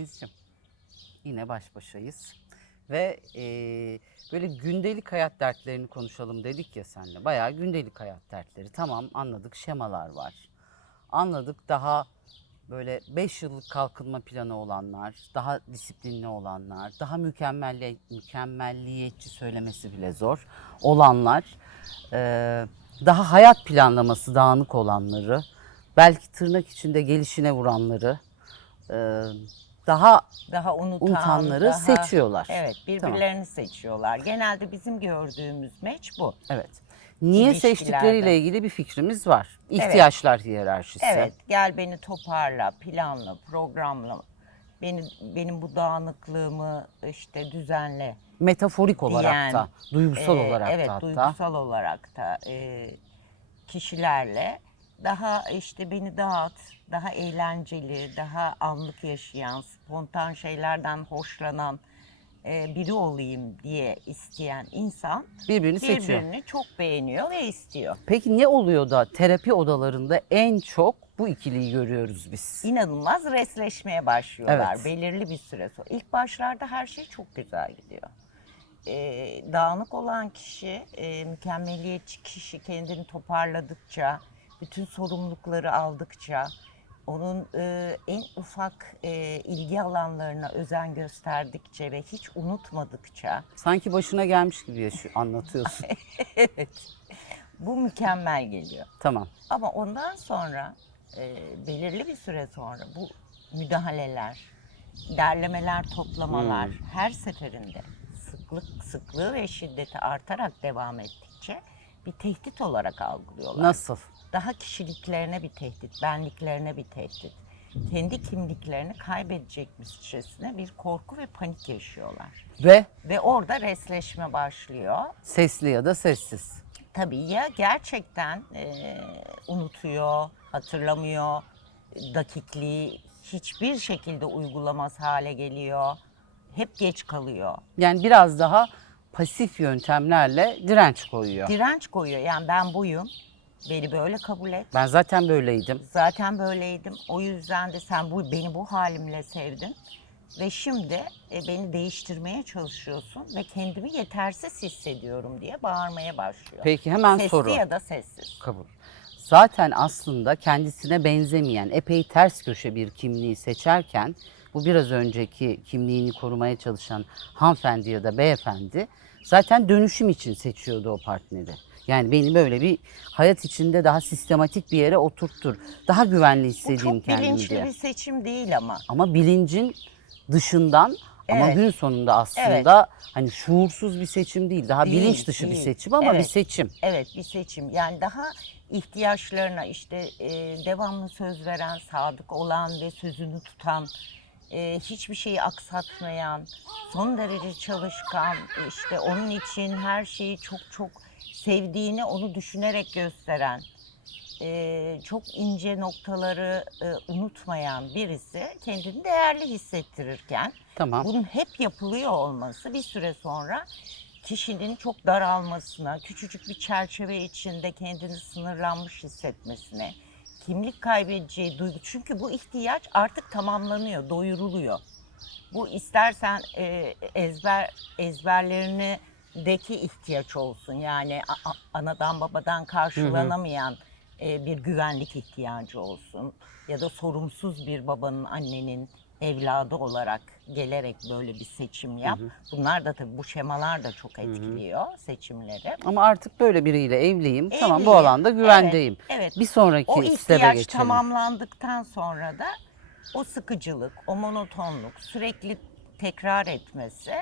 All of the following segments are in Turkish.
Denizciğim, yine baş başayız. Ve e, böyle gündelik hayat dertlerini konuşalım dedik ya seninle. Bayağı gündelik hayat dertleri. Tamam anladık şemalar var. Anladık daha böyle 5 yıllık kalkınma planı olanlar, daha disiplinli olanlar, daha mükemmelle, mükemmelliyetçi söylemesi bile zor olanlar, e, daha hayat planlaması dağınık olanları, belki tırnak içinde gelişine vuranları, e, daha Daha unutan, unutanları daha- seçiyorlar. Evet, birbirlerini seçiyorlar. Genelde bizim gördüğümüz meç bu. Evet. Niye seçtikleriyle ilgili bir fikrimiz var. İhtiyaçlar hiyerarşisi. Evet, gel beni toparla, planla, programla. Beni, benim bu dağınıklığımı işte düzenle. Metaforik olarak Diyen, da, duygusal Ee, olarak evet, da hatta. duygusal olarak da e, kişilerle daha işte beni dağıt, daha eğlenceli, daha anlık yaşayan, spontan şeylerden hoşlanan e, biri olayım diye isteyen insan Birbirini seçiyor. birbirini çok beğeniyor ve istiyor. Peki ne oluyor da terapi odalarında en çok bu ikiliyi görüyoruz biz? İnanılmaz resleşmeye başlıyorlar Evet. belirli bir süre sonra. İlk başlarda her şey çok güzel gidiyor. Ee, dağınık olan kişi, e, mükemmeliyetçi kişi kendini toparladıkça, bütün sorumlulukları aldıkça, onun e, en ufak e, ilgi alanlarına özen gösterdikçe ve hiç unutmadıkça Sanki başına gelmiş gibi yaşıyor, anlatıyorsun. evet bu mükemmel geliyor. tamam. Ama ondan sonra e, belirli bir süre sonra bu müdahaleler, derlemeler, toplamalar Hmm. her seferinde sıklık sıklığı ve şiddeti artarak devam ettikçe bir tehdit olarak algılıyorlar. Nasıl? Daha kişiliklerine bir tehdit, benliklerine bir tehdit. Kendi kimliklerini kaybedecekmişçesine bir korku ve panik yaşıyorlar. Ve Ve orada resleşme başlıyor. sesli ya da sessiz. Tabii ya gerçekten e, unutuyor, hatırlamıyor, dakikliği hiçbir şekilde uygulamaz hale geliyor. Hep geç kalıyor. Yani biraz daha pasif yöntemlerle direnç koyuyor. Direnç koyuyor. Yani ben buyum. Beni böyle kabul et. Ben zaten böyleydim. Zaten böyleydim. O yüzden de sen bu beni bu halimle sevdin. Ve şimdi e, beni değiştirmeye çalışıyorsun ve kendimi yetersiz hissediyorum diye bağırmaya başlıyor. Peki hemen Sesli soru. ya da sessiz. Kabul. Zaten aslında kendisine benzemeyen, epey ters köşe bir kimliği seçerken bu biraz önceki kimliğini korumaya çalışan hanımefendi ya da beyefendi zaten dönüşüm için seçiyordu o partneri. Yani beni böyle bir hayat içinde daha sistematik bir yere oturttur. Daha güvenli Bu hissedeyim çok kendimi bilinçli diye. bir seçim değil ama. Ama bilincin dışından ama Evet. gün sonunda aslında hani şuursuz bir seçim değil. Daha Değil, bilinç dışı bir değil. seçim ama bir Evet. seçim. Evet bir seçim. Yani daha ihtiyaçlarına işte e, devamlı söz veren, sadık olan ve sözünü tutan, e, hiçbir şeyi aksatmayan, son derece çalışkan, işte onun için her şeyi çok çok sevdiğini onu düşünerek gösteren, e, çok ince noktaları e, unutmayan birisi kendini değerli hissettirirken Tamam. bunun hep yapılıyor olması bir süre sonra kişinin çok daralmasına, küçücük bir çerçeve içinde kendini sınırlanmış hissetmesine, kimlik kaybedeceği duygu. Çünkü bu ihtiyaç artık tamamlanıyor, doyuruluyor. Bu istersen e, ezber ezberlerini deki ihtiyaç olsun. Yani anadan babadan karşılanamayan e, bir güvenlik ihtiyacı olsun. Ya da sorumsuz bir babanın, annenin evladı olarak gelerek böyle bir seçim yap. Bunlar da tabii bu şemalar da çok etkiliyor seçimleri. Ama artık böyle biriyle evliyim. Tamam bu Evliyim. alanda güvendeyim. Evet, evet. Bir sonraki O ihtiyaç geçelim. tamamlandıktan sonra da o sıkıcılık, o monotonluk, sürekli tekrar etmesi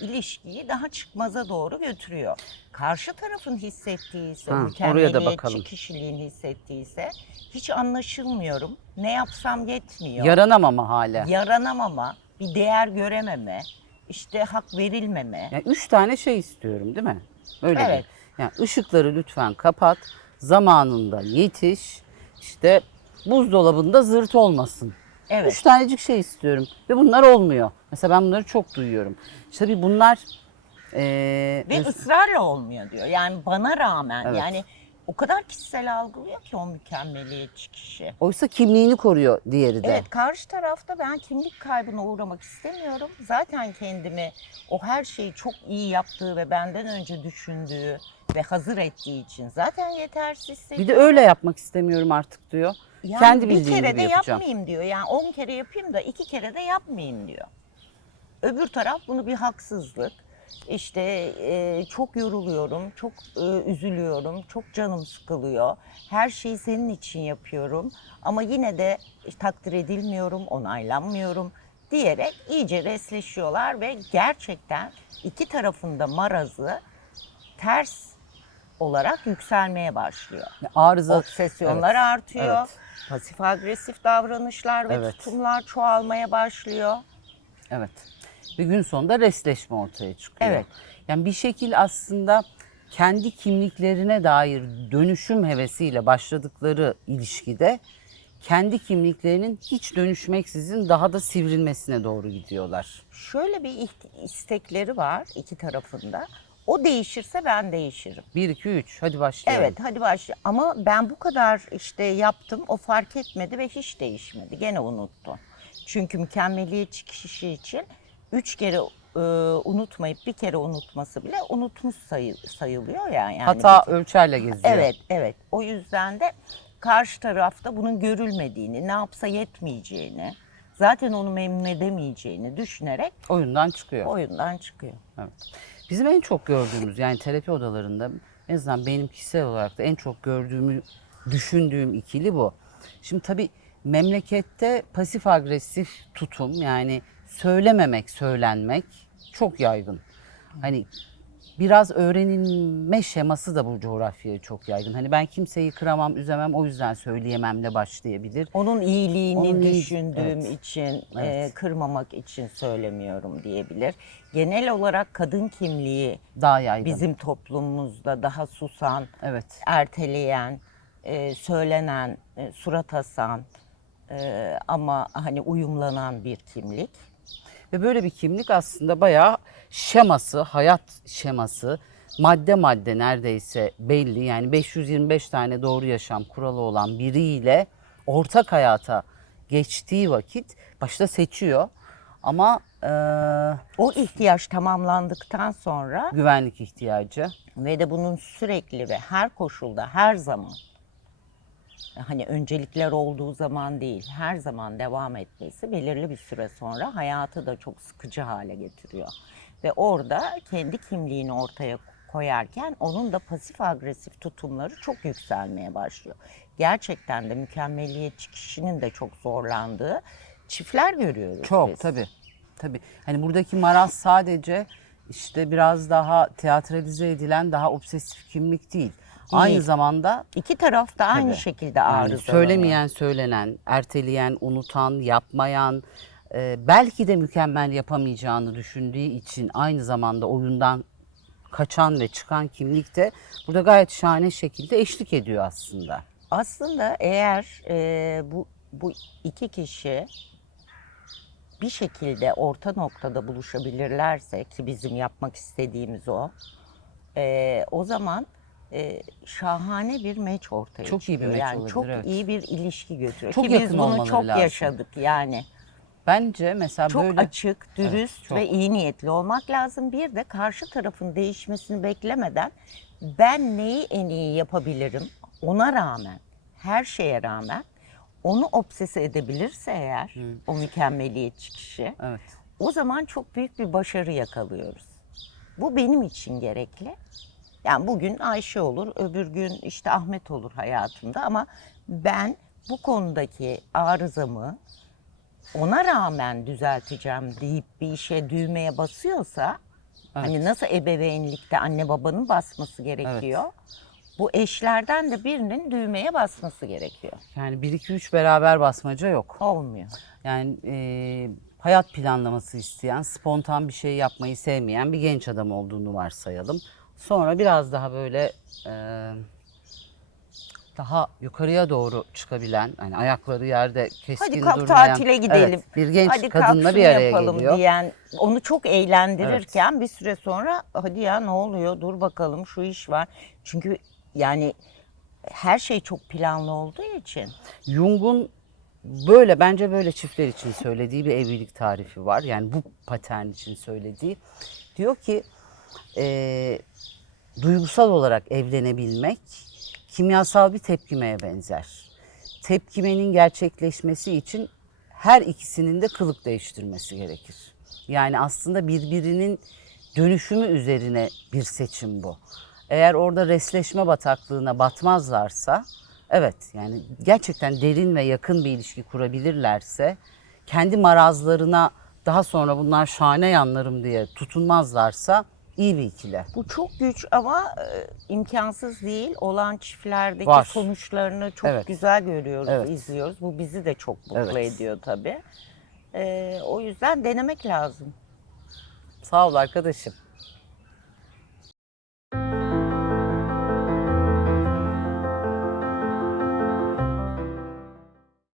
ilişkiyi daha çıkmaza doğru götürüyor. Karşı tarafın hissettiği ise, mükemmeliyetçi kişiliğin hissettiği ise hiç anlaşılmıyorum. Ne yapsam yetmiyor. Yaranamama hale. Yaranamama, bir değer görememe, işte hak verilmeme. Yani üç tane şey istiyorum değil mi? Öyle Evet. değil. Yani ışıkları lütfen kapat. Zamanında yetiş. İşte buzdolabında zırt olmasın. Evet. Üç tanecik şey istiyorum. Ve bunlar olmuyor. Mesela ben bunları çok duyuyorum. İşte bir bunlar eee, Ve ısrarla olmuyor diyor. Yani bana rağmen Evet. yani o kadar kişisel algılıyor ki o mükemmeliyetçi kişi. Oysa kimliğini koruyor diğeri de. Evet karşı tarafta ben kimlik kaybına uğramak istemiyorum. Zaten kendimi o her şeyi çok iyi yaptığı ve benden önce düşündüğü ve hazır ettiği için zaten yetersiz Bir hissediyorum. de öyle yapmak istemiyorum artık diyor. Yani Kendi bir bildiğim kere gibi de yapacağım. yapmayayım diyor. Yani 10 kere yapayım da iki kere de yapmayayım diyor. Öbür taraf bunu bir haksızlık. İşte e, çok yoruluyorum, çok e, üzülüyorum, çok canım sıkılıyor. Her şeyi senin için yapıyorum ama yine de takdir edilmiyorum, onaylanmıyorum diyerek iyice resleşiyorlar ve gerçekten iki tarafında marazı ters olarak yükselmeye başlıyor. Arıza Obsesyonlar Evet, artıyor. evet. Pasif agresif davranışlar ve Evet. tutumlar çoğalmaya başlıyor. Evet. Ve gün sonunda resleşme ortaya çıkıyor. Evet. Yani bir şekil aslında kendi kimliklerine dair dönüşüm hevesiyle başladıkları ilişkide kendi kimliklerinin hiç dönüşmeksizin daha da sivrilmesine doğru gidiyorlar. Şöyle bir istekleri var iki tarafında. O değişirse ben değişirim. 1 2 3 hadi başlayalım. Evet hadi başla. Ama ben bu kadar işte yaptım o fark etmedi ve hiç değişmedi. Gene unuttu. Çünkü mükemmeliyetçi kişi için üç kere e, unutmayıp bir kere unutması bile unutmuş sayı- sayılıyor ya. Yani Hata bir- ölçerle geziyor. Evet, evet. O yüzden de karşı tarafta bunun görülmediğini, ne yapsa yetmeyeceğini, zaten onu memnun edemeyeceğini düşünerek Oyundan çıkıyor. oyundan çıkıyor. Evet. Bizim en çok gördüğümüz yani terapi odalarında en azından benim kişisel olarak da en çok gördüğümü düşündüğüm ikili bu. Şimdi tabii memlekette pasif agresif tutum yani söylememek, söylenmek çok yaygın. Hani biraz öğrenilme şeması da bu coğrafyaya çok yaygın. Hani ben kimseyi kıramam, üzemem o yüzden söyleyememle başlayabilir. Onun iyiliğini Onun düşündüğüm evet. için, e, Evet. kırmamak için söylemiyorum diyebilir. Genel olarak kadın kimliği Daha yaygın. bizim toplumumuzda daha susan, Evet. erteleyen, e, söylenen, e, surat asan e, ama hani uyumlanan bir kimlik. Ve böyle bir kimlik aslında bayağı şeması, hayat şeması, madde madde neredeyse belli. Yani 525 tane doğru yaşam kuralı olan biriyle ortak hayata geçtiği vakit başta seçiyor. Ama eee, O ihtiyaç tamamlandıktan sonra güvenlik ihtiyacı. ve de bunun sürekli ve her koşulda her zaman hani öncelikler olduğu zaman değil her zaman devam etmesi belirli bir süre sonra hayatı da çok sıkıcı hale getiriyor. Ve orada kendi kimliğini ortaya koyarken onun da pasif agresif tutumları çok yükselmeye başlıyor. Gerçekten de mükemmeliyetçi kişinin de çok zorlandığı çiftler görüyoruz Çok biz. tabii. Tabii. Hani buradaki maraz sadece işte biraz daha teatralize edilen daha obsesif kimlik değil. Aynı zamanda İki taraf da aynı Tabii. şekilde arızalanıyor. söylemeyen, söylenen, erteleyen, unutan, yapmayan, e, belki de mükemmel yapamayacağını düşündüğü için aynı zamanda oyundan kaçan ve çıkan kimlik de burada gayet şahane şekilde eşlik ediyor aslında. Aslında eğer e, bu bu iki kişi bir şekilde orta noktada buluşabilirlerse ki bizim yapmak istediğimiz o, e, o zaman e, şahane bir meç ortaya Çok iyi bir çıkıyor. meç yani olabilir, çok evet. iyi bir ilişki götürüyor. Çok ki biz yakın bunu olmaları çok lazım. yaşadık yani. Bence mesela Çok böyle açık, dürüst çok. ve iyi niyetli olmak lazım. Bir de karşı tarafın değişmesini beklemeden ben neyi en iyi yapabilirim ona rağmen, her şeye rağmen onu obsese edebilirse eğer o mükemmeliyetçi kişi evet. o zaman çok büyük bir başarı yakalıyoruz. Bu benim için gerekli. Yani bugün Ayşe olur, öbür gün işte Ahmet olur hayatımda ama ben bu konudaki arızamı ona rağmen düzelteceğim deyip bir işe düğmeye basıyorsa hani nasıl ebeveynlikte anne babanın basması gerekiyor. Bu eşlerden de birinin düğmeye basması gerekiyor. Yani 1 2 3 beraber basmaca yok. Olmuyor. Yani e, hayat planlaması isteyen, spontan bir şey yapmayı sevmeyen bir genç adam olduğunu varsayalım. Sonra biraz daha böyle e, daha yukarıya doğru çıkabilen, hani ayakları yerde keskin Hadi kalk durmayan tatile gidelim. evet, bir genç hadi kalk kadınla şunu bir araya yapalım geliyor. diyen onu çok eğlendirirken bir süre sonra hadi ya ne oluyor dur bakalım şu iş var. Çünkü yani her şey çok planlı olduğu için. Jung'un böyle bence böyle çiftler için söylediği bir evlilik tarifi var. Yani bu patern için söylediği. Diyor ki eee, duygusal olarak evlenebilmek kimyasal bir tepkimeye benzer. Tepkimenin gerçekleşmesi için her ikisinin de kılık değiştirmesi gerekir. Yani aslında birbirinin dönüşümü üzerine bir seçim bu. Eğer orada resleşme bataklığına batmazlarsa evet yani gerçekten derin ve yakın bir ilişki kurabilirlerse kendi marazlarına daha sonra bunlar şahane yanlarım diye tutunmazlarsa iyi bir ikili. Bu çok güç ama e, imkansız değil. Olan çiftlerdeki Var. sonuçlarını çok Evet. güzel görüyoruz, Evet. izliyoruz. Bu bizi de çok mutlu Evet. ediyor tabii. E, o yüzden denemek lazım. Sağ ol arkadaşım.